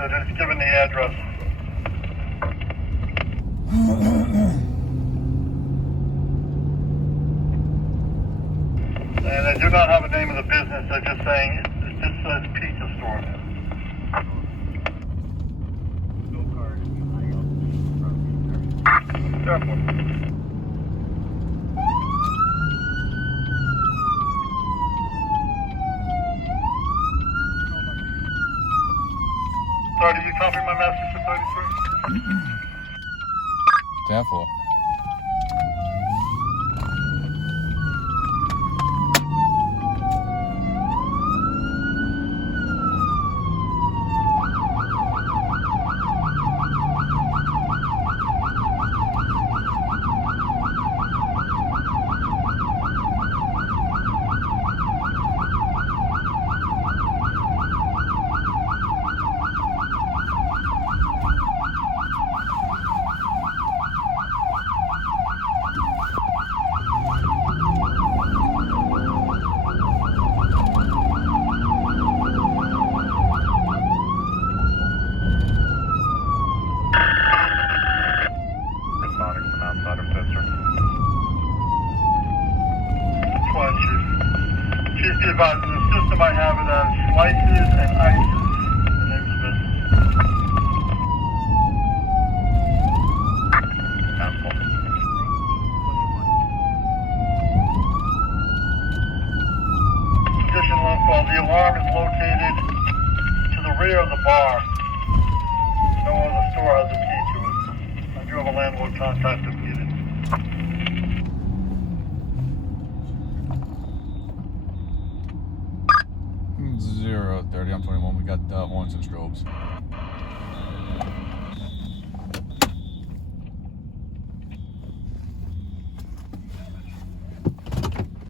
Just given the address. And I do not have a name of the business. I'm just saying it just says pizza store. Careful. Sorry, did you copy my message to 33? Careful. Chief, be advised, in the system I have it as slices and ices. The name of the business. Council. Additional info, the alarm is located to the rear of the bar. No other store has a key to it. I do have a landlord contact if needed. 030, I'm 21. We got horns and strobes.